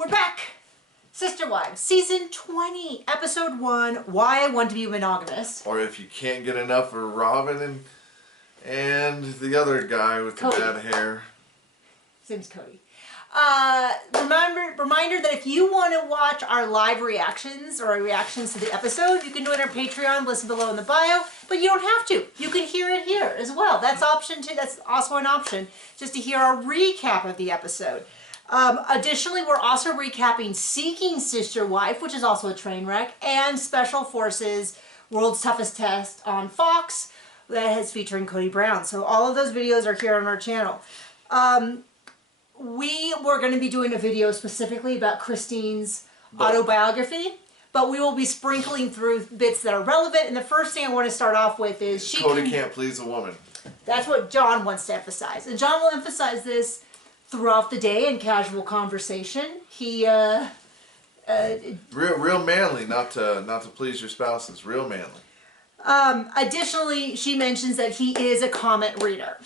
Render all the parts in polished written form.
We're back! Sister Wives, Season 20, Episode 1, Why I Want to Be a Monogamist. Or if you can't get enough of Robin and the other guy with Cody. the bad hair. His name's Cody. Reminder that if you want to watch our live reactions or our reactions to the episode, you can join our Patreon, listen below in the bio, but you don't have to. You can hear it here as well. That's option too. That's also an option, just to hear our recap of the episode. Additionally, we're also recapping Seeking Sister Wife, which is also a train wreck, and Special Forces World's Toughest Test on Fox that has featuring Cody Brown. So all of those videos are here on our channel. We were going to be doing a video specifically about Christine's autobiography, but we will be sprinkling through bits that are relevant. And the first thing I want to start off with is Cody can't please a woman. That's what John wants to emphasize. And John will emphasize this throughout the day in casual conversation. He real manly, not to please your spouses. Real manly. Additionally, she mentions that he is a comment reader.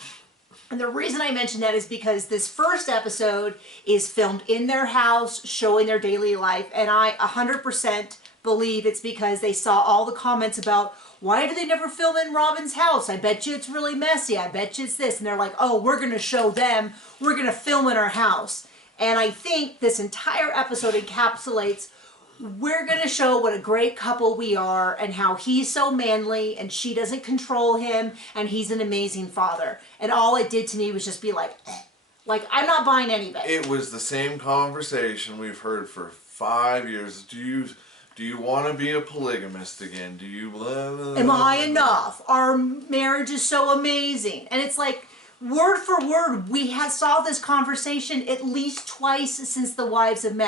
And the reason I mention that is because this first episode is filmed in their house, showing their daily life, and I 100% believe it's because they saw all the comments about, why do they never film in Robin's house? I bet you it's really messy. I bet you it's this. And they're like, oh, we're going to show them. We're going to film in our house. And I think this entire episode encapsulates, we're going to show what a great couple we are and how he's so manly and she doesn't control him and he's an amazing father. And all it did to me was just be like, eh. Like, I'm not buying any of it. It was the same conversation we've heard for 5 years. Do you want to be a polygamist again? Do you blah, blah, blah, am I enough? Our marriage is so amazing. And it's like, word for word, we saw this conversation at least twice since the wives have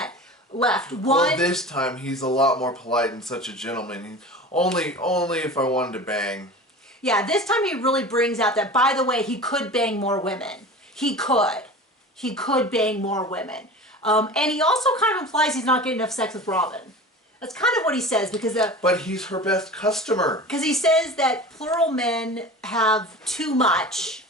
left. Well, this time he's a lot more polite and such a gentleman. Only if I wanted to bang. Yeah, this time he really brings out that, by the way, he could bang more women. He could bang more women. And he also kind of implies he's not getting enough sex with Robin. That's kind of what he says, because but he's her best customer. Because he says that plural men have too much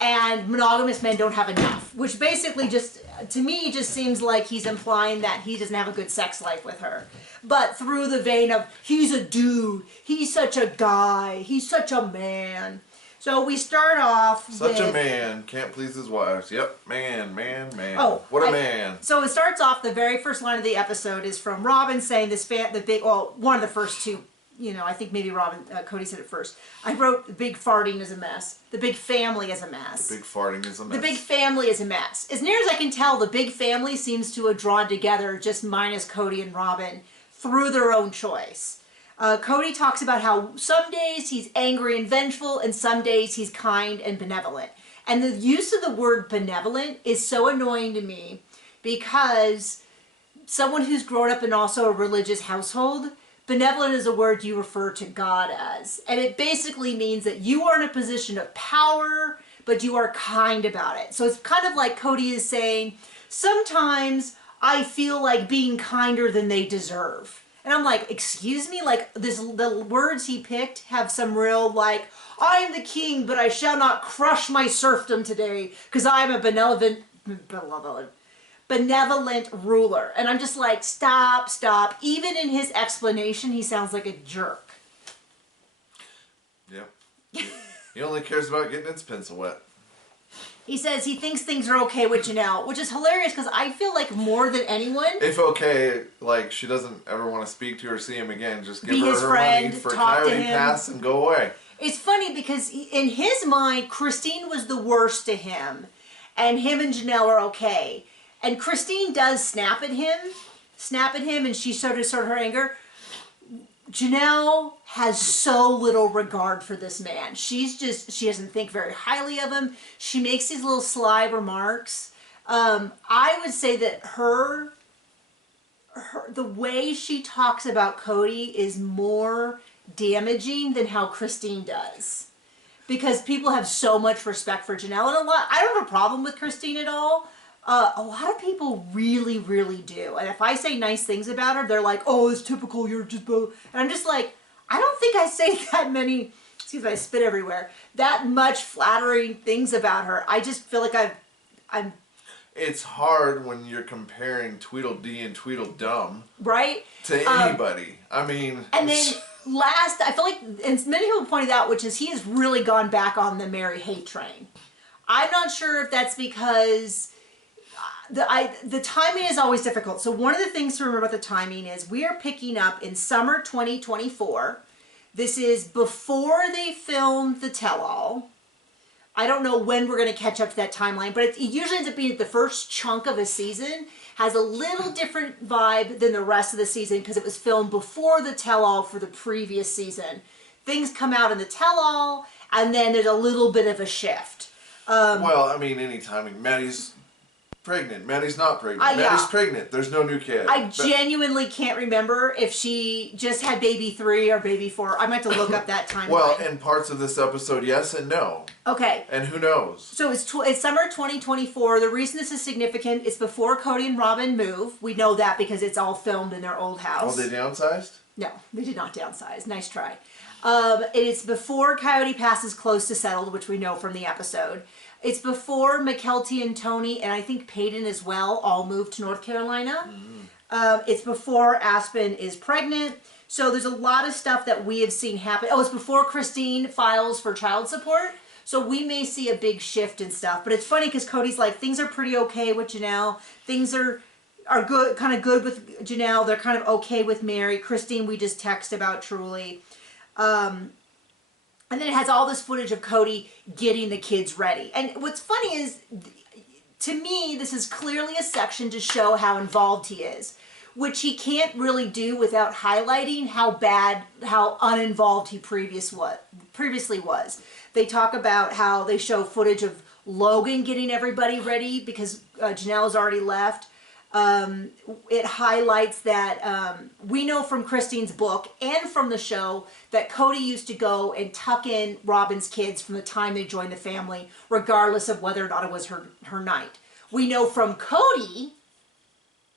and monogamous men don't have enough, which basically just, to me, just seems like he's implying that he doesn't have a good sex life with her. But through the vein of, he's a dude, he's such a guy, he's such a man. So we start off Such a man, can't please his wives. Yep, man. Oh, what a man. So it starts off, the very first line of the episode is from Robin saying one of the first two, I think maybe Cody said it first. I wrote, the big farting is a mess. The big family is a mess. The big farting is a mess. The big family is a mess. As near as I can tell, the big family seems to have drawn together, just minus Cody and Robin, through their own choice. Cody talks about how some days he's angry and vengeful, and some days he's kind and benevolent. And the use of the word benevolent is so annoying to me, because someone who's grown up in also a religious household, benevolent is a word you refer to God as. And it basically means that you are in a position of power, but you are kind about it. So it's kind of like Cody is saying, sometimes I feel like being kinder than they deserve. And I'm like, excuse me? Like, the words he picked have some real, like, I am the king, but I shall not crush my serfdom today, because I am a benevolent ruler. And I'm just like, stop. Even in his explanation, he sounds like a jerk. Yep. He only cares about getting his pencil wet. He says he thinks things are okay with Janelle, which is hilarious, because I feel like more than anyone... If okay, like, she doesn't ever want to speak to or see him again, just give her her friend, money for Coyote Pass and go away. It's funny, because in his mind, Christine was the worst to him, and him and Janelle are okay. And Christine does snap at him, and she sort of her anger. Janelle has so little regard for this man. She doesn't think very highly of him. She makes these little sly remarks. I would say that the way she talks about Cody is more damaging than how Christine does. Because people have so much respect for Janelle. And I don't have a problem with Christine at all. A lot of people really, really do. And if I say nice things about her, they're like, oh, it's typical, you're just... And I'm just like, I don't think I say that many, excuse me, I spit everywhere, that much flattering things about her. I just feel like I'm it's hard when you're comparing Tweedledee and Tweedledum right? to anybody. I mean, and then last, I feel like, and many people pointed out, which is he has really gone back on the Mary hate train. I'm not sure if that's because the timing is always difficult. So one of the things to remember about the timing is we are picking up in summer 2024. This is before they filmed the tell-all. I don't know when we're going to catch up to that timeline, but it usually ends up being the first chunk of a season has a little different vibe than the rest of the season because it was filmed before the tell-all for the previous season. Things come out in the tell-all, and then there's a little bit of a shift. Well, I mean, any timing. Maddie's pregnant. Maddie's not pregnant. Yeah. Maddie's pregnant. There's no new kid. I genuinely can't remember if she just had baby 3 or baby 4. I might have to look up that timeline. Well, in parts of this episode, yes and no. Okay. And who knows? So it's summer 2024. The reason this is significant is before Cody and Robin move. We know that because it's all filmed in their old house. Oh, they downsized? No, they did not downsize. Nice try. It is before Coyote Pass is close to settled, which we know from the episode. It's before McKelty and Tony, and I think Peyton as well, all moved to North Carolina. It's before Aspen is pregnant. So there's a lot of stuff that we have seen happen. Oh, it's before Christine files for child support. So we may see a big shift in stuff. But it's funny because Cody's like, things are pretty okay with Janelle. Things are good, kind of good with Janelle. They're kind of okay with Mary. Christine, we just text about Truly. And then it has all this footage of Cody getting the kids ready. And what's funny is, to me, this is clearly a section to show how involved he is, which he can't really do without highlighting how uninvolved he previously was. They talk about how they show footage of Logan getting everybody ready because Janelle's already left. It highlights that we know from Christine's book and from the show that Cody used to go and tuck in Robin's kids from the time they joined the family, regardless of whether or not it was her night. We know from Cody.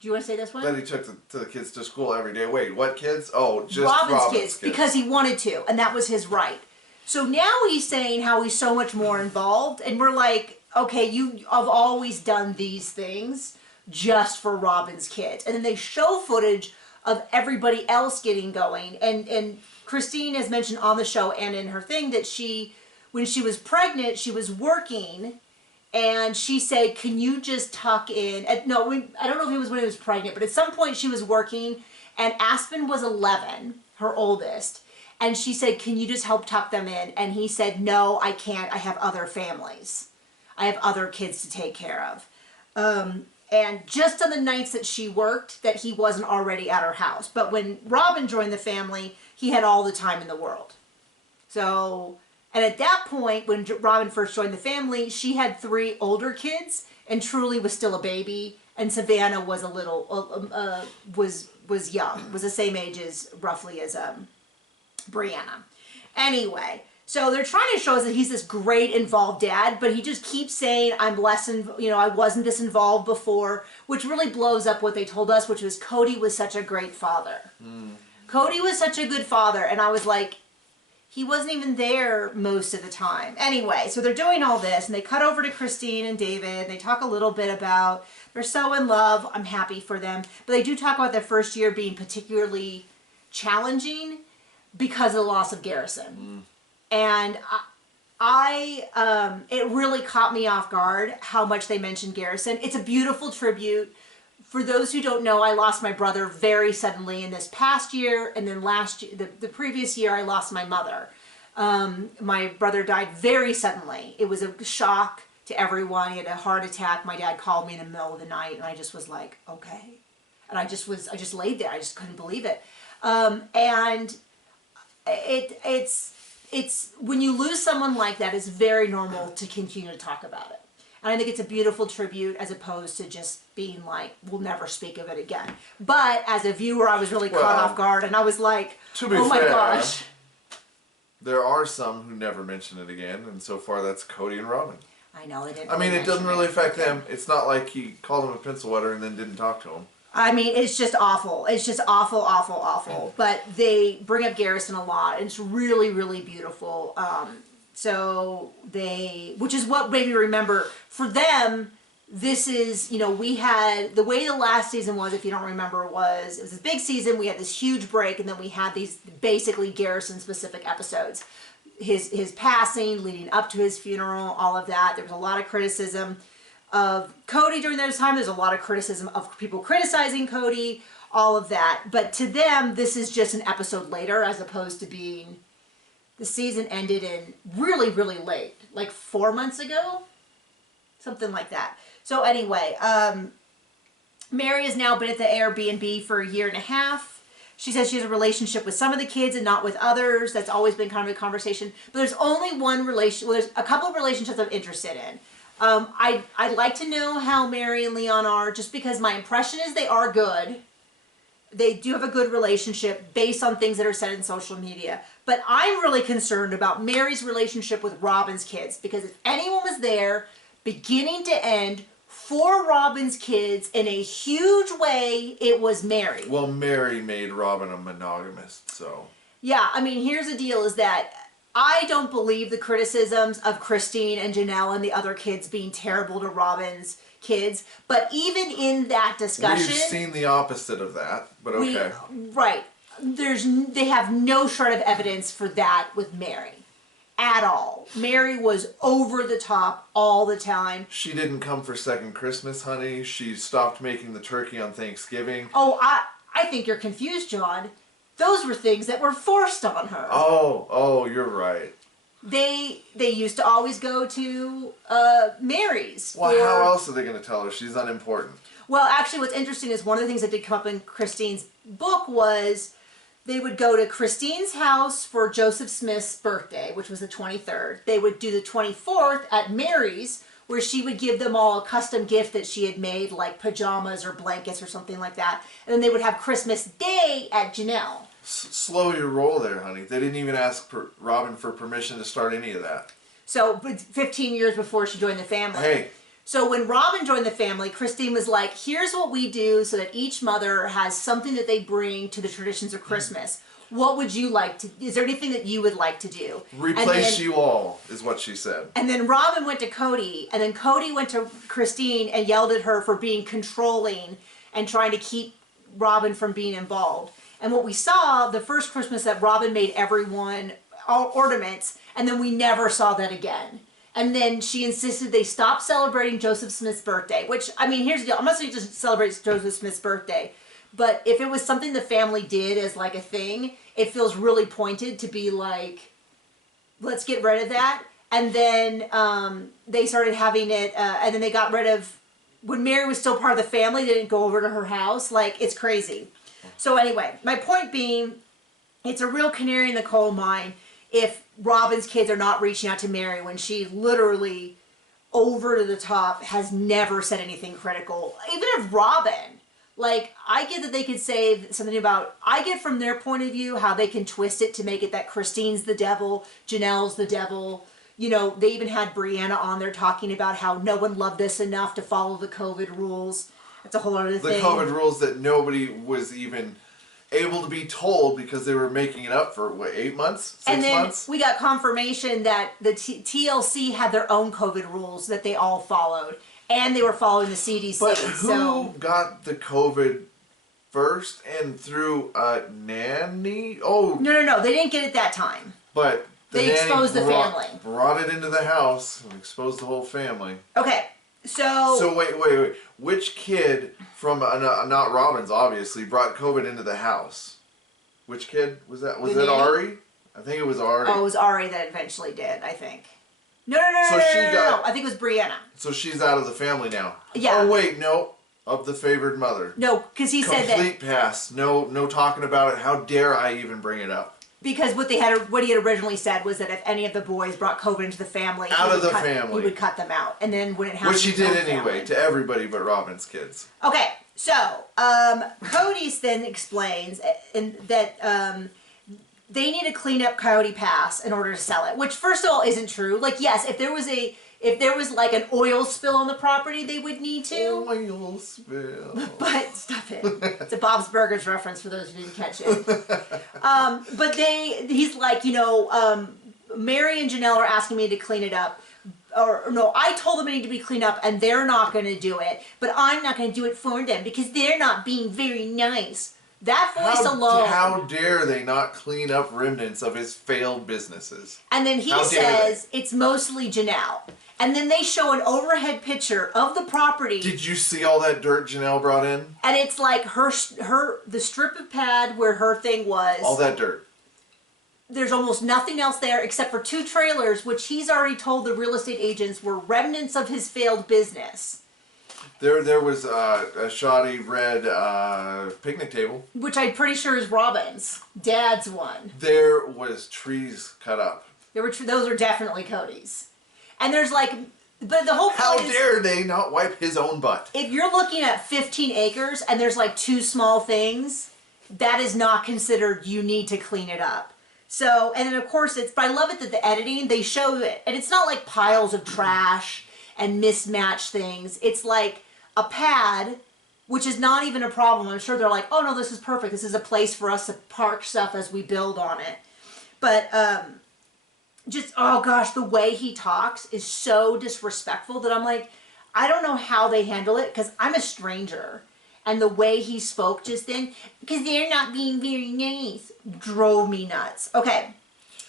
Do you want to say this one? That he took the kids to school every day. Wait, what kids? Oh, just Robin's kids, because he wanted to, and that was his right. So now he's saying how he's so much more involved, and we're like, okay, you have always done these things just for Robin's kids. And then they show footage of everybody else getting going. And Christine has mentioned on the show and in her thing that when she was pregnant, she was working, and she said, can you just tuck in? I don't know if it was when he was pregnant, but at some point she was working, and Aspen was 11, her oldest. And she said, can you just help tuck them in? And he said, no, I can't. I have other families. I have other kids to take care of. And just on the nights that she worked, that he wasn't already at her house. But when Robin joined the family, he had all the time in the world. So, and at that point, when Robin first joined the family, she had 3 older kids, and Truly was still a baby, and Savannah was a little, was young, was the same age roughly as Brianna. Anyway. So they're trying to show us that he's this great involved dad, but he just keeps saying, I'm less, I wasn't this involved before, which really blows up what they told us, which was Cody was such a great father. Cody was such a good father, and I was like, he wasn't even there most of the time. Anyway, so they're doing all this, and they cut over to Christine and David, and they talk a little bit about, they're so in love, I'm happy for them, but they do talk about their first year being particularly challenging because of the loss of Garrison. And it really caught me off guard how much they mentioned Garrison. It's a beautiful tribute. For those who don't know, I lost my brother very suddenly in this past year, and then last year, the previous year, I lost my mother. My brother died very suddenly. It was a shock to everyone. He had a heart attack. My dad called me in the middle of the night, and I just was like, okay. And I just laid there. I just couldn't believe it. And it's when you lose someone like that, it's very normal to continue to talk about it. And I think it's a beautiful tribute as opposed to just being like, we'll never speak of it again. But as a viewer, I was really caught off guard, and I was like, oh my gosh. There are some who never mention it again, and so far that's Cody and Robin. I know, they didn't. I mean, it doesn't really affect them. It's not like he called him a pencil wetter and then didn't talk to him. I mean, it's just awful. It's just awful, awful, awful. But they bring up Garrison a lot, and it's really, really beautiful. Which is what made me remember, for them, this is, we had, the way the last season was, if you don't remember, it was this big season, we had this huge break, and then we had these basically Garrison specific episodes. His passing, leading up to his funeral, all of that. There was a lot of criticism of Cody during those time. There's a lot of criticism of people criticizing Cody, all of that. But to them, this is just an episode later, as opposed to being, the season ended in really, really late, like 4 months ago, something like that. So anyway, Mary has now been at the Airbnb for 1.5 years. She says she has a relationship with some of the kids and not with others. That's always been kind of a conversation. But there's only one relation. Well, there's a couple of relationships I'm interested in. I'd like to know how Mary and Leon are, just because my impression is they are good. They do have a good relationship based on things that are said in social media. But I'm really concerned about Mary's relationship with Robin's kids, because if anyone was there, beginning to end, for Robin's kids in a huge way, it was Mary. Well, Mary made Robin a monogamist, so. Yeah, I mean, here's the deal, is that I don't believe the criticisms of Christine and Janelle and the other kids being terrible to Robin's kids, but even in that discussion... We've seen the opposite of that, but okay. Right. They have no shred of evidence for that with Mary. At all. Mary was over the top all the time. She didn't come for second Christmas, honey. She stopped making the turkey on Thanksgiving. Oh, I think you're confused, John. Those were things that were forced on her. Oh, you're right. They used to always go to Mary's. Well, how else are they going to tell her she's unimportant? Well, actually, what's interesting is one of the things that did come up in Christine's book was they would go to Christine's house for Joseph Smith's birthday, which was the 23rd. They would do the 24th at Mary's, where she would give them all a custom gift that she had made, like pajamas or blankets or something like that. And then they would have Christmas Day at Janelle. Slow your roll there, honey. They didn't even ask Robin for permission to start any of that. So 15 years before she joined the family. Hey. So when Robin joined the family, Christine was like, here's what we do so that each mother has something that they bring to the traditions of Christmas. What would you like to, is there anything that you would like to do? Replace you all, is what she said. And then Robin went to Cody, and then Cody went to Christine and yelled at her for being controlling and trying to keep Robin from being involved. And what we saw, the first Christmas, that Robin made everyone ornaments, and then we never saw that again. And then she insisted they stop celebrating Joseph Smith's birthday, which, I mean, here's the deal. I'm not saying just celebrate Joseph Smith's birthday, but if it was something the family did as like a thing, it feels really pointed to be like, let's get rid of that. And then they started having it, and then they got rid of, when Mary was still part of the family, they didn't go over to her house. Like, it's crazy. So anyway, my point being, it's a real canary in the coal mine if Robin's kids are not reaching out to Mary when she literally, over the top, has never said anything critical. Even if Robin, like, I get that they could say something about, I get from their point of view how they can twist it to make it that Christine's the devil, Janelle's the devil. You know, they even had Brianna on there talking about how no one loved us enough to follow the COVID rules. That's a whole other thing. The COVID rules that nobody was even able to be told because they were making it up for, what, 8 months? 6 months? And then we got confirmation that the TLC had their own COVID rules that they all followed. And they were following the CDC. But who got the COVID first and through a nanny? Oh. No. They didn't get it that time. But they exposed the family. Brought it into the house and exposed the whole family. Okay. So wait. Which kid from, not Robin's obviously, brought COVID into the house? Which kid was that? Was that Ari? I think it was Ari. Oh, it was Ari that eventually did, I think. No. I think it was Brianna. So she's out of the family now. Yeah. Oh wait, no. Of the favored mother. No, because he said that. Complete pass. No talking about it. How dare I even bring it up? Because what he had originally said was that if any of the boys brought COVID into the family, he would cut them out. And then when it happened, which he did anyway to everybody but Robin's kids. Okay, so Cody then explains that they need to clean up Coyote Pass in order to sell it. Which, first of all, isn't true. Like, yes, if there was like an oil spill on the property, they would need to. Oil spill. But stop it. It's a Bob's Burgers reference for those who didn't catch it. But he's like, Mary and Janelle are asking me to clean it up. or no, I told them it needed to be cleaned up and they're not going to do it, but I'm not going to do it for them because they're not being very nice. That voice alone. How dare they not clean up remnants of his failed businesses? And then he says it's mostly Janelle. And then they show an overhead picture of the property. Did you see all that dirt Janelle brought in? And it's like the strip of pad where her thing was. All that dirt. There's almost nothing else there except for 2 trailers, which he's already told the real estate agents were remnants of his failed business. There was a shoddy red picnic table. Which I'm pretty sure is Robin's. Dad's one. There was trees cut up. Those are definitely Cody's. And there's like, but the whole point is, how dare they not wipe his own butt? If you're looking at 15 acres and there's like 2 small things, that is not considered you need to clean it up. So, and then of course but I love it that the editing, they show it, and it's not like piles of trash and mismatched things. It's like a pad, which is not even a problem. I'm sure they're like, oh no, this is perfect. This is a place for us to park stuff as we build on it. But, just, oh gosh, the way he talks is so disrespectful that I'm like, I don't know how they handle it because I'm a stranger. And the way he spoke just then, because they're not being very nice, drove me nuts. Okay.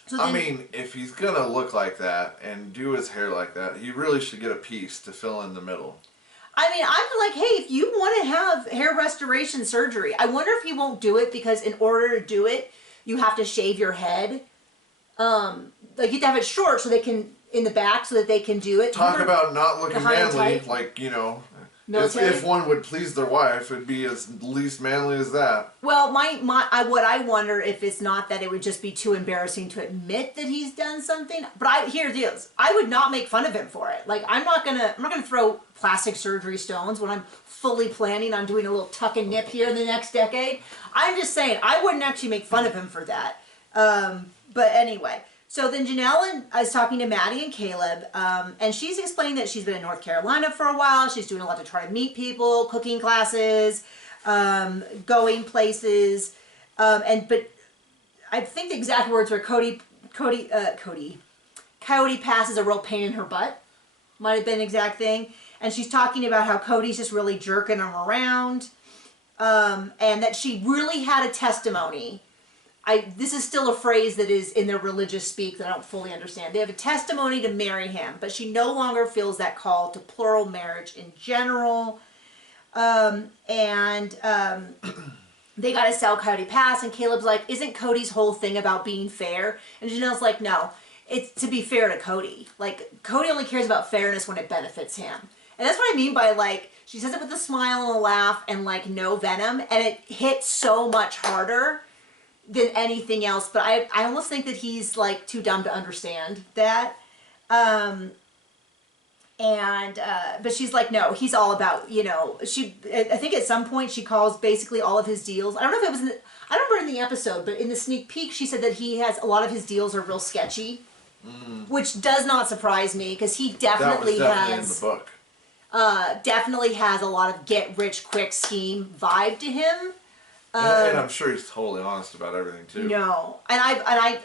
So then, I mean, if he's going to look like that and do his hair like that, he really should get a piece to fill in the middle. I mean, I'm like, hey, if you want to have hair restoration surgery, I wonder if he won't do it because in order to do it, you have to shave your head. Like you have to have it short so they can, in the back, so that they can do it. Talk about not looking manly, like, you know, if one would please their wife, it'd be as least manly as that. Well, what I wonder if it's not that it would just be too embarrassing to admit that he's done something. But here it is. I would not make fun of him for it. Like I'm not gonna throw plastic surgery stones when I'm fully planning on doing a little tuck and nip here in the next decade. I'm just saying I wouldn't actually make fun of him for that. But anyway. So then Janelle is talking to Maddie and Caleb, and she's explaining that she's been in North Carolina for a while. She's doing a lot to try to meet people, cooking classes, going places, but I think the exact words were Coyote Pass is a real pain in her butt. Might have been the exact thing. And she's talking about how Cody's just really jerking them around, and that she really had a testimony. This is still a phrase that is in their religious speak that I don't fully understand. They have a testimony to marry him, but she no longer feels that call to plural marriage in general. They got to sell Coyote Pass, and Caleb's like, isn't Cody's whole thing about being fair? And Janelle's like, no, it's to be fair to Cody. Like, Cody only cares about fairness when it benefits him. And that's what I mean by, like, she says it with a smile and a laugh and, like, no venom, and it hits so much harder than anything else, but I almost think that he's like too dumb to understand that. But she's like, no, he's all about, you know, I think at some point she calls basically all of his deals. I don't know if it was I don't remember in the episode, but in the sneak peek she said that he has a lot of his deals are real sketchy, which does not surprise me because he definitely definitely has in the book. Definitely has a lot of get rich quick scheme vibe to him. And I'm sure he's totally honest about everything too. No, and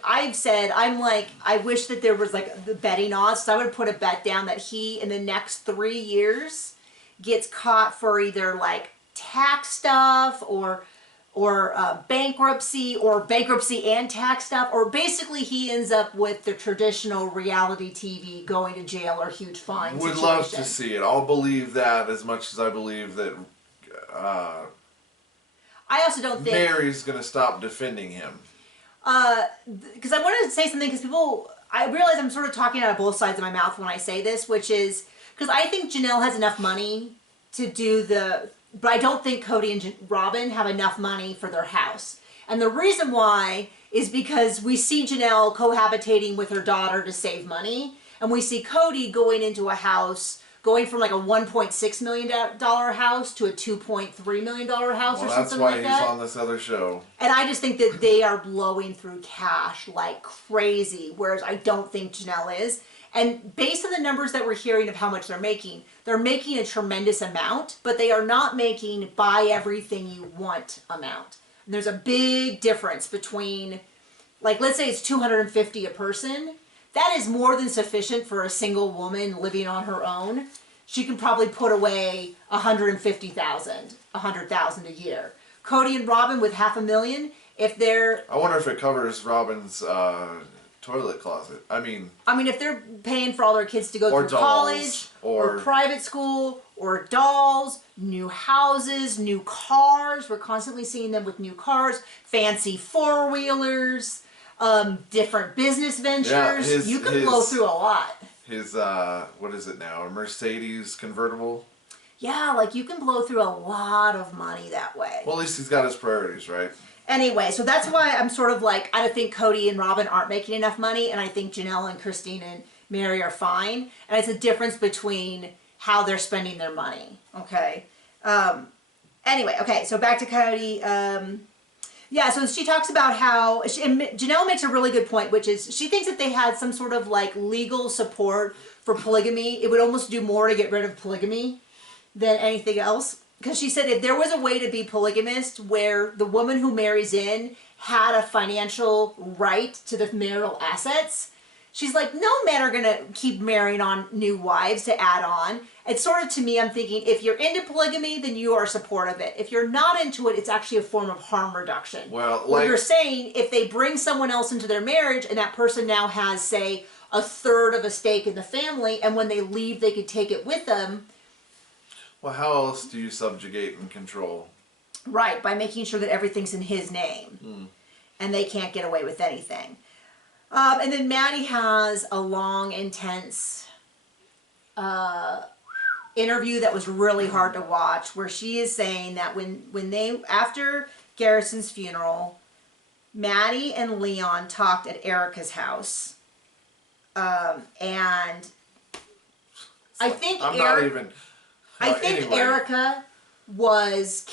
I've said, I'm like, I wish that there was like the betting odds. So I would put a bet down that he in the next 3 years gets caught for either like tax stuff or bankruptcy and tax stuff, or basically he ends up with the traditional reality TV going to jail or huge fine. Would love to see it. I'll believe that as much as I believe that. I also don't think Mary's going to stop defending him. Because I wanted to say something because I realize I'm sort of talking out of both sides of my mouth when I say this, which is because I think Janelle has enough money to do but I don't think Cody and Robin have enough money for their house. And the reason why is because we see Janelle cohabitating with her daughter to save money, and we see Cody going into a house going from like a $1.6 million house to a $2.3 million house or something like that. That's why he's on this other show. And I just think that they are blowing through cash like crazy, whereas I don't think Janelle is. And based on the numbers that we're hearing of how much they're making a tremendous amount, but they are not making buy everything you want amount. And there's a big difference between, like, let's say it's $250 a person. that is more than sufficient for a single woman living on her own. She can probably put away $150,000 a year. Cody and Robin with $500,000, if they're... I wonder if it covers Robin's toilet closet. I mean, if they're paying for all their kids to go through dolls, college, or private school, or dolls, new houses, new cars. We're constantly seeing them with new cars, fancy four-wheelers, different business ventures. You can blow through a lot. His, what is it now? A Mercedes convertible? Yeah, like you can blow through a lot of money that way. Well, at least he's got his priorities, right? Anyway, so that's why I'm sort of like, I don't think Cody and Robin aren't making enough money, and I think Janelle and Christine and Mary are fine. And it's a difference between how they're spending their money, okay? Anyway, okay, so back to Cody. Yeah, so she talks about how, and Janelle makes a really good point, which is she thinks if they had some sort of like legal support for polygamy, it would almost do more to get rid of polygamy than anything else. Because she said if there was a way to be polygamist where the woman who marries in had a financial right to the marital assets, she's like, no men are going to keep marrying on new wives to add on. It's sort of, to me, I'm thinking, if you're into polygamy, then you are supportive of it. If you're not into it, it's actually a form of harm reduction. Well, like, you're saying, if they bring someone else into their marriage and that person now has, say, a third of a stake in the family, and when they leave, they could take it with them. Well, how else do you subjugate and control? Right, by making sure that everything's in his name. And they can't get away with anything. And then Maddie has a long, intense interview that was really hard to watch, where she is saying that when they, after Garrison's funeral, Maddie and Leon talked at Erica's house. And I think anyway. Erica is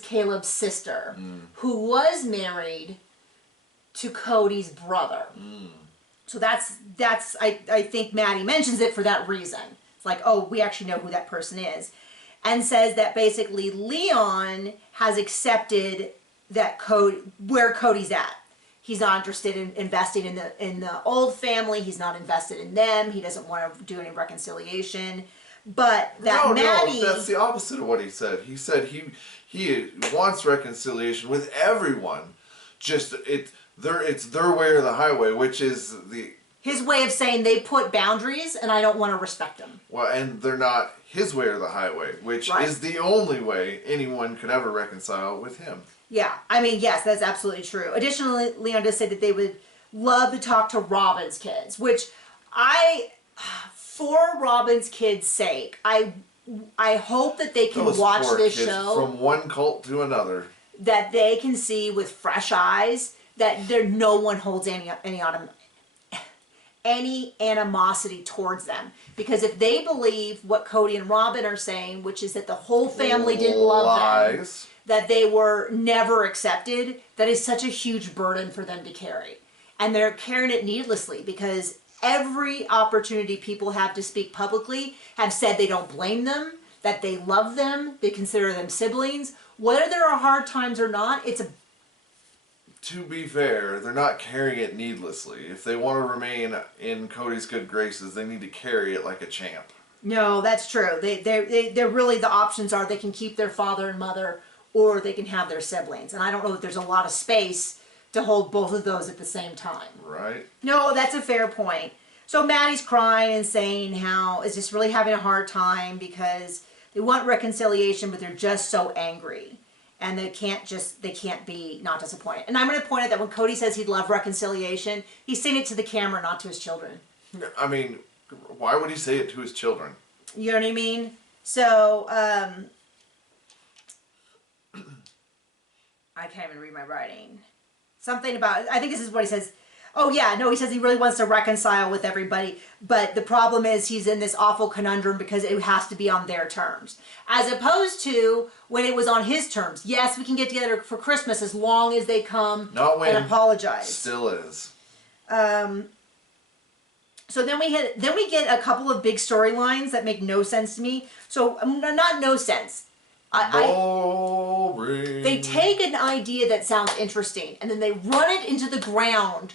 Caleb's sister, who was married to Cody's brother. So that's I think Maddie mentions it for that reason. It's like, oh, we actually know who that person is. And says that basically Leon has accepted that where Cody's at. He's not interested in investing in the old family. He's not invested in them. He doesn't want to do any reconciliation. But that Maddie... No, that's the opposite of what he said. He said he wants reconciliation with everyone. Just it's their way or the highway, which is his way of saying they put boundaries and I don't want to respect them. Well, and they're not his way or the highway, which is the only way anyone could ever reconcile with him. Yeah, I mean, yes, that's absolutely true. Additionally, Leon does say that they would love to talk to Robin's kids, which for Robin's kids' sake, I hope that they can watch this show from one cult to another, that they can see with fresh eyes that no one holds any animosity towards them. Because if they believe what Cody and Robin are saying, which is that the whole family didn't love them, that they were never accepted, that is such a huge burden for them to carry. And they're carrying it needlessly, because every opportunity people have to speak publicly have said they don't blame them, that they love them, they consider them siblings. Whether there are hard times or not, to be fair, they're not carrying it needlessly. If they want to remain in Cody's good graces, they need to carry it like a champ. No, that's true. They're really, the options are they can keep their father and mother, or they can have their siblings. And I don't know if there's a lot of space to hold both of those at the same time. Right. No, that's a fair point. So Maddie's crying and saying how is just really having a hard time because they want reconciliation, but they're just so angry. And they can't be not disappointed. And I'm going to point out that when Cody says he'd love reconciliation, he's saying it to the camera, not to his children. I mean, why would he say it to his children? You know what I mean? So, I can't even read my writing. Something about, I think this is what he says. Oh yeah, no, he says he really wants to reconcile with everybody, but the problem is he's in this awful conundrum because it has to be on their terms. As opposed to when it was on his terms. Yes, we can get together for Christmas as long as they come and apologize. Still is. So then we get a couple of big storylines that make no sense to me. So not no sense. They take an idea that sounds interesting and then they run it into the ground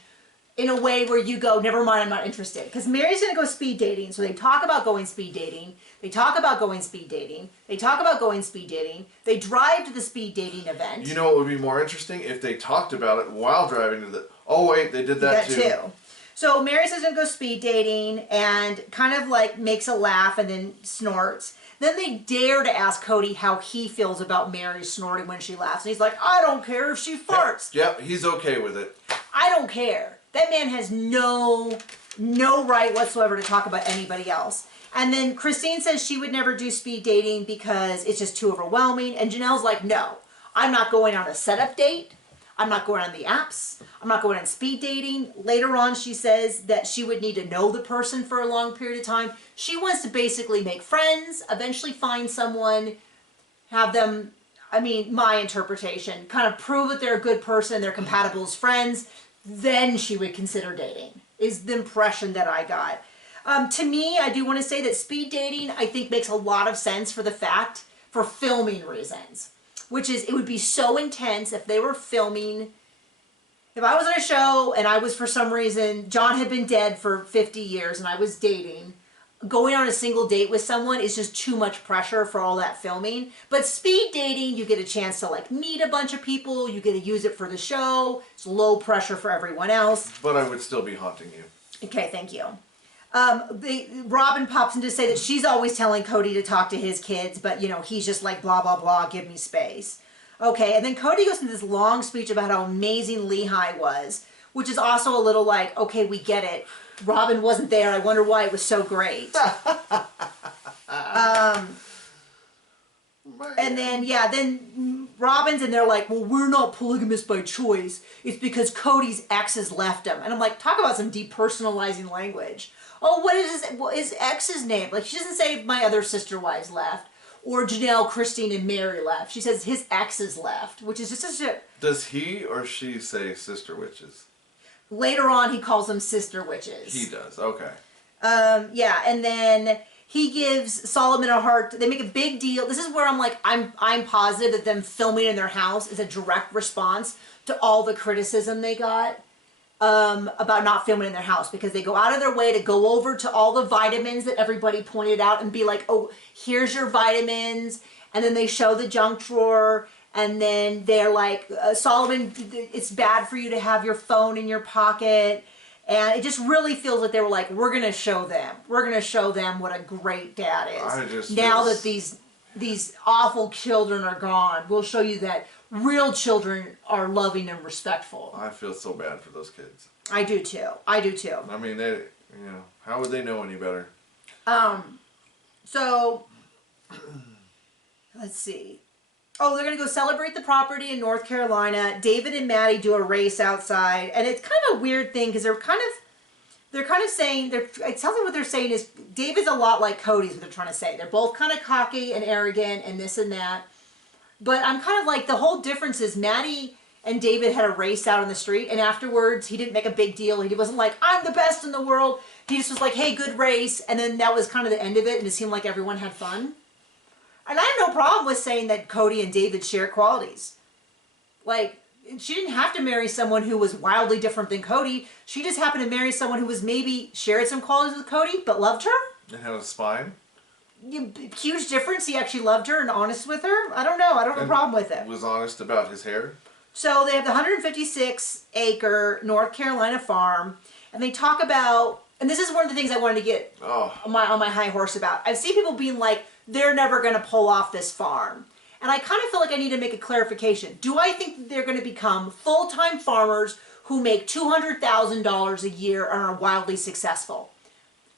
in a way where you go, never mind, I'm not interested. Because Mary's going to go speed dating, so they talk about going speed dating. They talk about going speed dating. They talk about going speed dating. They drive to the speed dating event. You know what would be more interesting? If they talked about it while driving to the... Oh, wait, they did that too. So Mary says going to go speed dating and kind of like makes a laugh and then snorts. Then they dare to ask Cody how he feels about Mary snorting when she laughs. And he's like, I don't care if she farts. Yep, he's okay with it. I don't care. That man has no right whatsoever to talk about anybody else. And then Christine says she would never do speed dating because it's just too overwhelming. And Janelle's like, no, I'm not going on a setup date. I'm not going on the apps. I'm not going on speed dating. Later on, she says that she would need to know the person for a long period of time. She wants to basically make friends, eventually find someone, have them, I mean, my interpretation, kind of prove that they're a good person, they're compatible as friends. Then she would consider dating, is the impression that I got. To me, I do want to say that speed dating, I think, makes a lot of sense for filming reasons. Which is, it would be so intense if they were filming. If I was on a show and I was, for some reason, John had been dead for 50 years and I was dating, going on a single date with someone is just too much pressure for all that filming. But speed dating, you get a chance to like meet a bunch of people, you get to use it for the show, it's low pressure for everyone else. But I would still be haunting you. Okay, thank you. Robin pops in to say that she's always telling Cody to talk to his kids, but, you know, he's just like, blah, blah, blah, give me space. Okay, and then Cody goes into this long speech about how amazing Lehigh was, which is also a little like, okay, we get it. Robin wasn't there. I wonder why it was so great. And then, yeah, then Robin's and they're like, well, we're not polygamous by choice. It's because Cody's exes left him. And I'm like, talk about some depersonalizing language. Oh, what is ex's name? Like, she doesn't say my other sister wives left. Or Janelle, Christine, and Mary left. She says his exes left, which is just such a... Does he or she say sister witches? Later on, he calls them sister witches. He does, okay. Yeah, and then he gives Solomon a heart. They make a big deal. This is where I'm like, I'm positive that them filming in their house is a direct response to all the criticism they got about not filming in their house, because they go out of their way to go over to all the vitamins that everybody pointed out and be like, oh, here's your vitamins. And then they show the junk drawer. And then they're like, Solomon, it's bad for you to have your phone in your pocket. And it just really feels like they were like, we're going to show them. We're going to show them what a great dad is. Now that these awful children are gone, we'll show you that real children are loving and respectful. I feel so bad for those kids. I do too. I do too. I mean, they, you know, how would they know any better? So, let's see. Oh, they're going to go celebrate the property in North Carolina. David and Maddie do a race outside. And it's kind of a weird thing because they're kind of saying, it sounds like what they're saying is David's a lot like Cody's what they're trying to say. They're both kind of cocky and arrogant and this and that. But I'm kind of like, the whole difference is Maddie and David had a race out in the street. And afterwards, he didn't make a big deal. He wasn't like, I'm the best in the world. He just was like, hey, good race. And then that was kind of the end of it. And it seemed like everyone had fun. And I have no problem with saying that Cody and David share qualities. Like, she didn't have to marry someone who was wildly different than Cody. She just happened to marry someone who was maybe shared some qualities with Cody, but loved her. And had a spine. Huge difference. He actually loved her and honest with her. I don't know. I don't have a problem with it. Was honest about his hair. So they have the 156-acre North Carolina farm, and they talk about, and this is one of the things I wanted to get on my high horse about. I've seen people being like, they're never going to pull off this farm. And I kind of feel like I need to make a clarification. Do I think that they're going to become full-time farmers who make $200,000 a year and are wildly successful?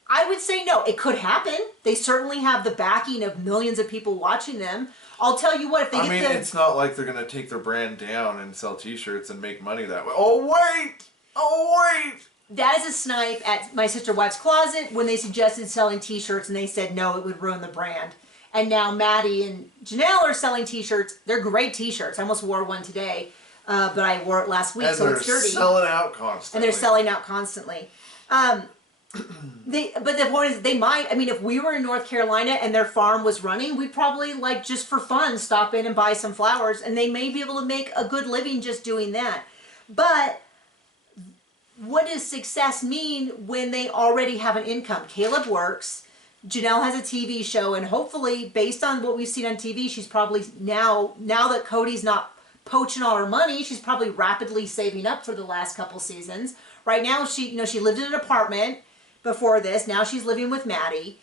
I would say no. It could happen. They certainly have the backing of millions of people watching them. I'll tell you what, if they get it's not like they're going to take their brand down and sell t-shirts and make money that way. Oh, wait! Oh, wait! That is a snipe at my sister wife's closet when they suggested selling t-shirts and they said no, it would ruin the brand. And now Maddie and Janelle are selling t-shirts. They're great t-shirts. I almost wore one today, but I wore it last week, so it's dirty. And they're selling out constantly. And they're selling out constantly. But the point is, they might, I mean, if we were in North Carolina and their farm was running, we'd probably, like, just for fun, stop in and buy some flowers, and they may be able to make a good living just doing that. But what does success mean when they already have an income? Caleb works. Janelle has a TV show, and hopefully, based on what we've seen on TV, she's probably now that Cody's not poaching all her money, she's probably rapidly saving up for the last couple seasons. Right now, she lived in an apartment before this. Now she's living with Maddie.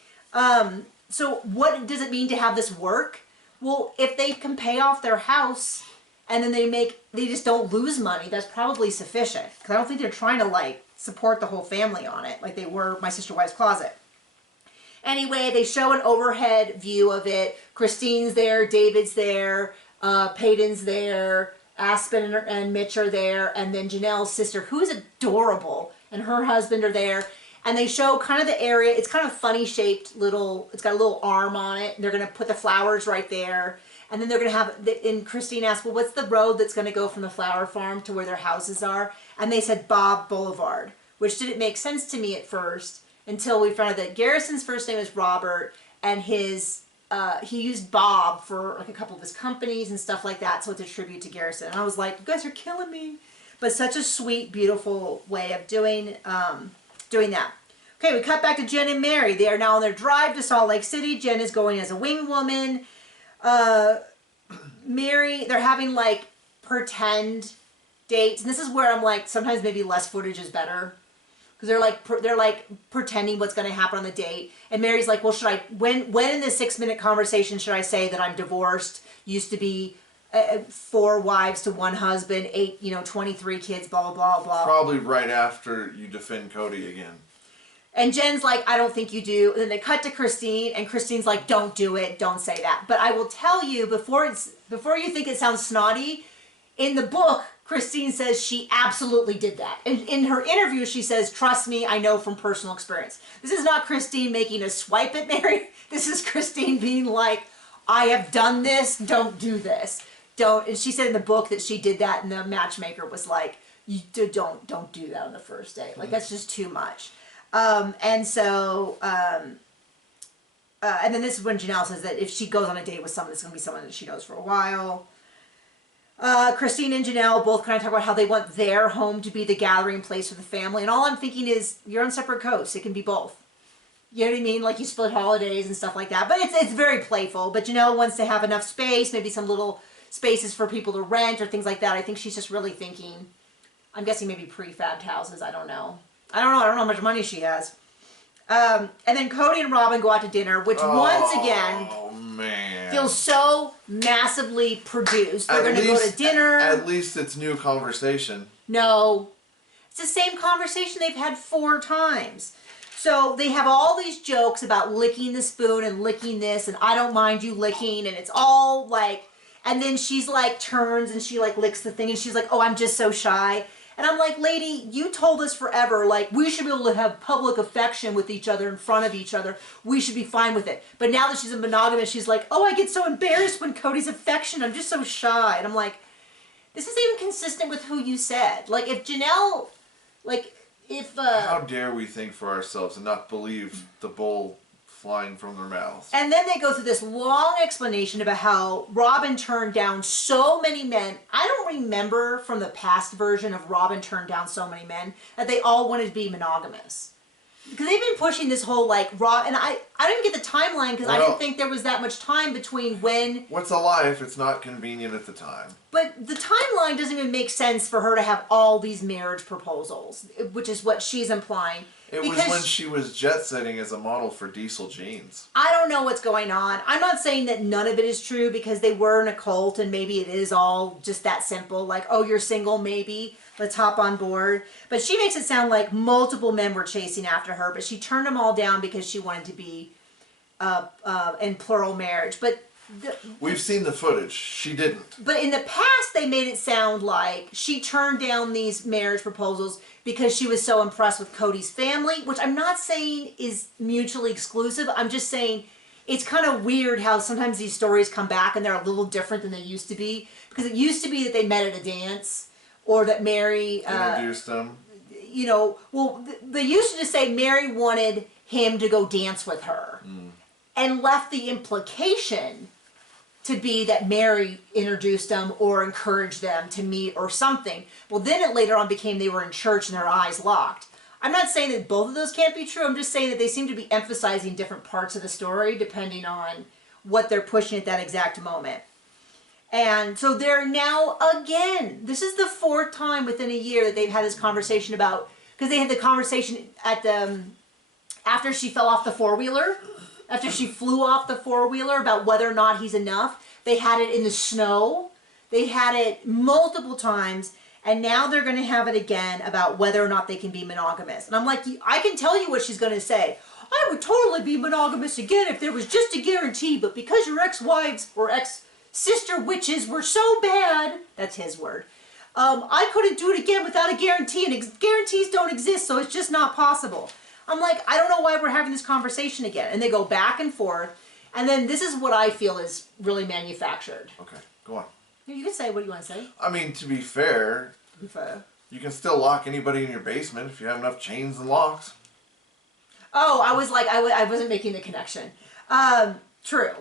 So what does it mean to have this work? Well, if they can pay off their house and then they just don't lose money, that's probably sufficient. Because I don't think they're trying to like support the whole family on it like they were My Sister Wives Closet. Anyway, they show an overhead view of it. Christine's there, David's there, Peyton's there, Aspen and Mitch are there, and then Janelle's sister, who is adorable, and her husband are there. And they show kind of the area. It's kind of funny shaped little, it's got a little arm on it. And they're going to put the flowers right there. And then they're going to have, and Christine asked, well, what's the road that's going to go from the flower farm to where their houses are? And they said Bob Boulevard, which didn't make sense to me at first until we found out that Garrison's first name is Robert, and his, he used Bob for like a couple of his companies and stuff like that. So it's a tribute to Garrison. And I was like, you guys are killing me. But such a sweet, beautiful way of doing that. Okay, we cut back to Jen and Mary. They are now on their drive to Salt Lake City. Jen is going as a wing woman. Mary, they're having like pretend dates. And this is where I'm like, sometimes maybe less footage is better. Because they're like pretending what's going to happen on the date. And Mary's like, well, when in this 6-minute conversation should I say that I'm divorced, used to be 4 wives to 1 husband, 23 kids, blah, blah, blah, blah. Probably right after you defend Cody again. And Jen's like, I don't think you do. And then they cut to Christine, and Christine's like, don't do it, don't say that. But I will tell you, before you think it sounds snotty, in the book, Christine says she absolutely did that. And in her interview, she says, trust me, I know from personal experience. This is not Christine making a swipe at Mary. This is Christine being like, I have done this, don't do this. Don't. And she said in the book that she did that, and the matchmaker was like, you don't do that on the first date. Like, that's just too much. And then this is when Janelle says that if she goes on a date with someone, it's going to be someone that she knows for a while. Christine and Janelle both kind of talk about how they want their home to be the gathering place for the family. And all I'm thinking is, you're on separate coasts. It can be both. You know what I mean? Like, you split holidays and stuff like that. But it's very playful. But Janelle wants to have enough space, maybe some little spaces for people to rent or things like that. I think she's just really thinking, I'm guessing maybe prefabbed houses. I don't know how much money she has. And then Cody and Robin go out to dinner, which once again feels so massively produced. They're going to go to dinner. At least it's new conversation. No. It's the same conversation they've had 4 times. So they have all these jokes about licking the spoon and licking this, and I don't mind you licking, and it's all like, and then she's like turns and she like licks the thing, and she's like, oh, I'm just so shy. And I'm like, lady, you told us forever, like, we should be able to have public affection with each other in front of each other. We should be fine with it. But now that she's a monogamist, she's like, oh, I get so embarrassed when Cody's affectionate. I'm just so shy. And I'm like, this isn't even consistent with who you said. Like, if Janelle, like, if... How dare we think for ourselves and not believe the bull flying from their mouths. And then they go through this long explanation about how Robin turned down so many men. I don't remember from the past version of Robin turned down so many men that they all wanted to be monogamous. Because they've been pushing this whole like and I didn't get the timeline because I didn't think there was that much time between when. What's a lie if it's not convenient at the time? But the timeline doesn't even make sense for her to have all these marriage proposals, which is what she's implying. It was when she was jet setting as a model for Diesel Jeans. I don't know what's going on. I'm not saying that none of it is true because they were in a cult and maybe it is all just that simple. Like, oh, you're single, maybe. Let's hop on board. But she makes it sound like multiple men were chasing after her, but she turned them all down because she wanted to be in plural marriage. But we've seen the footage. She didn't. But in the past, they made it sound like she turned down these marriage proposals because she was so impressed with Cody's family, which I'm not saying is mutually exclusive. I'm just saying it's kind of weird how sometimes these stories come back and they're a little different than they used to be. Because it used to be that they met at a dance or that Mary... introduced them. You know, well, they used to just say Mary wanted him to go dance with her and left the implication to be that Mary introduced them or encouraged them to meet or something. Well, then it later on became they were in church and their eyes locked. I'm not saying that both of those can't be true. I'm just saying that they seem to be emphasizing different parts of the story depending on what they're pushing at that exact moment. And so they're now, again, this is the 4th time within a year that they've had this conversation about, because they had the conversation at the, after she fell off the four-wheeler, after she flew off the four-wheeler about whether or not he's enough. They had it in the snow. They had it multiple times. And now they're going to have it again about whether or not they can be monogamous. And I'm like, I can tell you what she's going to say. I would totally be monogamous again if there was just a guarantee, but because your ex-wives or ex-sister witches were so bad, that's his word, I couldn't do it again without a guarantee, and guarantees don't exist, so it's just not possible. I'm like, I don't know why we're having this conversation again. And they go back and forth, and then this is what I feel is really manufactured. Okay, go on. You can say what you want to say. I mean, to be fair, you can still lock anybody in your basement if you have enough chains and locks. Oh, I was like, I wasn't making the connection. True.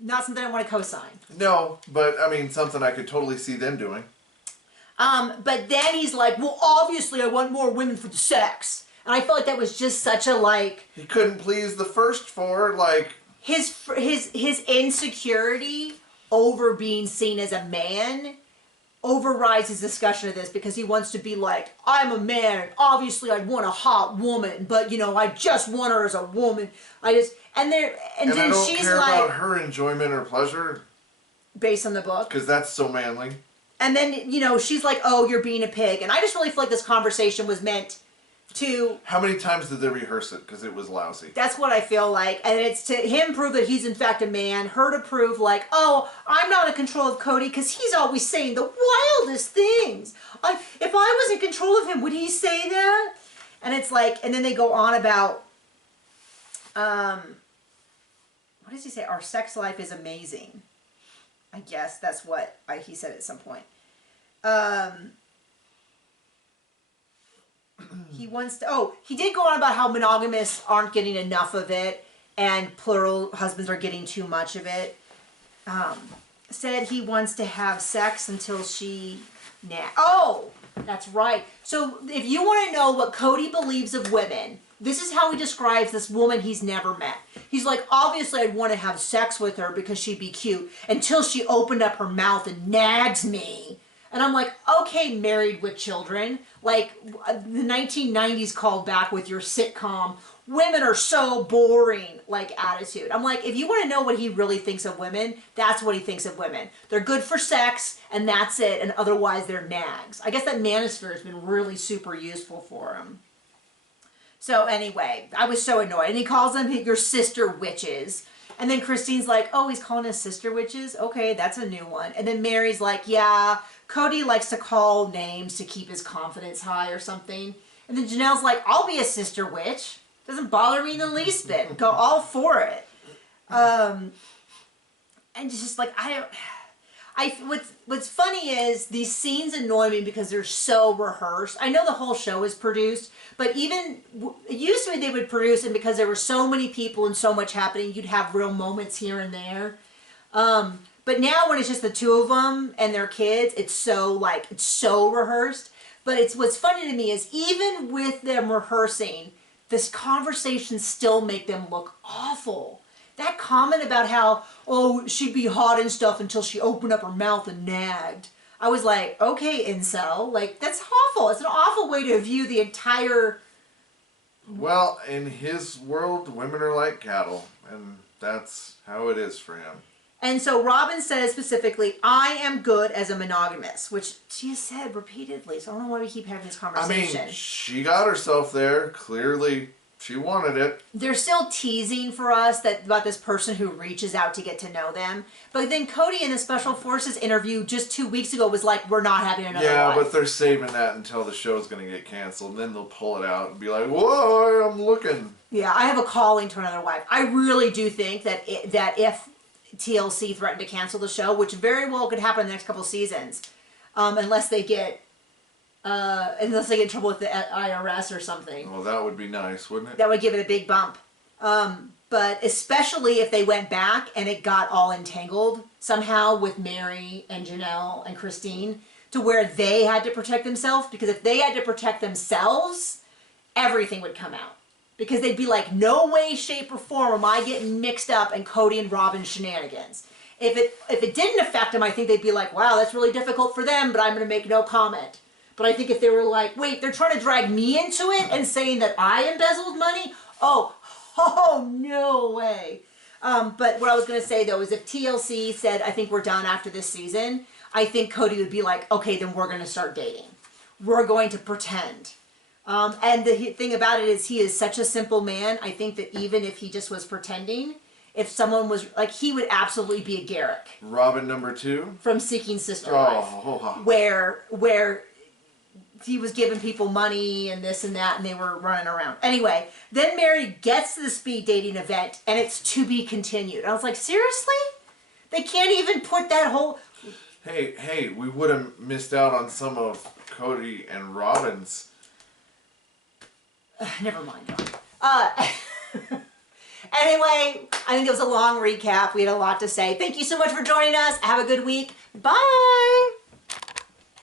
Not something I want to co-sign. No, but I mean, something I could totally see them doing. But then he's like, well, obviously I want more women for the sex. And I felt like that was just such a, like... He couldn't please the first 4, like... His insecurity over being seen as a man overrides his discussion of this, because he wants to be like, I'm a man, and obviously I'd want a hot woman, but you know, I just want her as a woman. And then I don't she's care like, about her enjoyment or pleasure. Based on the book. Because that's so manly. And then, you know, she's like, oh, you're being a pig. And I just really feel like this conversation was meant to... How many times did they rehearse it? Because it was lousy. That's what I feel like. And it's to him prove that he's in fact a man, her to prove like, oh, I'm not in control of Cody because he's always saying the wildest things. If I was in control of him, would he say that? And it's like, and then they go on about, what does he say? Our sex life is amazing. I guess that's what he said at some point. He wants to, he did go on about how monogamists aren't getting enough of it and plural husbands are getting too much of it. Said he wants to have sex until she, oh, that's right. So if you want to know what Cody believes of women, this is how he describes this woman he's never met. He's like, obviously I'd want to have sex with her because she'd be cute until she opened up her mouth and nags me. And I'm like, okay, Married with Children. Like, the 1990s called back with your sitcom, women are so boring, like, attitude. I'm like, if you want to know what he really thinks of women, that's what he thinks of women. They're good for sex, and that's it, and otherwise they're nags. I guess that manosphere has been really super useful for him. So anyway, I was so annoyed. And he calls them your sister witches. And then Christine's like, oh, he's calling us sister witches? Okay, that's a new one. And then Mary's like, yeah, Cody likes to call names to keep his confidence high or something. And then Janelle's like, I'll be a sister witch. Doesn't bother me in the least bit. Go all for it. And it's just like, what's funny is these scenes annoy me because they're so rehearsed. I know the whole show is produced, but even, it used to be they would produce it because there were so many people and so much happening, you'd have real moments here and there. But now when it's just the two of them and their kids, it's so rehearsed. But what's funny to me is even with them rehearsing, this conversations still make them look awful. That comment about how, oh, she'd be hot and stuff until she opened up her mouth and nagged. I was like, okay, incel. Like, that's awful. It's an awful way to view the entire... Well, in his world, women are like cattle. And that's how it is for him. And so Robin says specifically, I am good as a monogamist, which she has said repeatedly. So I don't know why we keep having this conversation. I mean, she got herself there. Clearly, she wanted it. They're still teasing for us about this person who reaches out to get to know them. But then Cody in the Special Forces interview just 2 weeks ago was like, we're not having another wife. But they're saving that until the show's going to get canceled. And then they'll pull it out and be like, whoa, I'm looking. Yeah, I have a calling to another wife. I really do think that if TLC threatened to cancel the show, which very well could happen in the next couple of seasons, unless they get in trouble with the IRS or something. Well, that would be nice, wouldn't it? That would give it a big bump. But especially if they went back and it got all entangled somehow with Mary and Janelle and Christine to where they had to protect themselves, because if they had to protect themselves, everything would come out. Because they'd be like, no way, shape, or form am I getting mixed up in Cody and Robin's shenanigans. If it didn't affect them, I think they'd be like, wow, that's really difficult for them, but I'm going to make no comment. But I think if they were like, wait, they're trying to drag me into it and saying that I embezzled money? Oh, no way. But what I was going to say, though, is if TLC said, I think we're done after this season, I think Cody would be like, okay, then we're going to start dating. We're going to pretend. And the thing about it is he is such a simple man. I think that even if he just was pretending, if someone was, like, he would absolutely be a Garrick. Robin number 2? From Seeking Sister Wife. Where he was giving people money and this and that, and they were running around. Anyway, then Mary gets to the speed dating event, and it's to be continued. I was like, seriously? They can't even put that whole... Hey, we would have missed out on some of Cody and Robin's... Never mind. Anyway, I think it was a long recap. We had a lot to say. Thank you so much for joining us. Have a good week. Bye!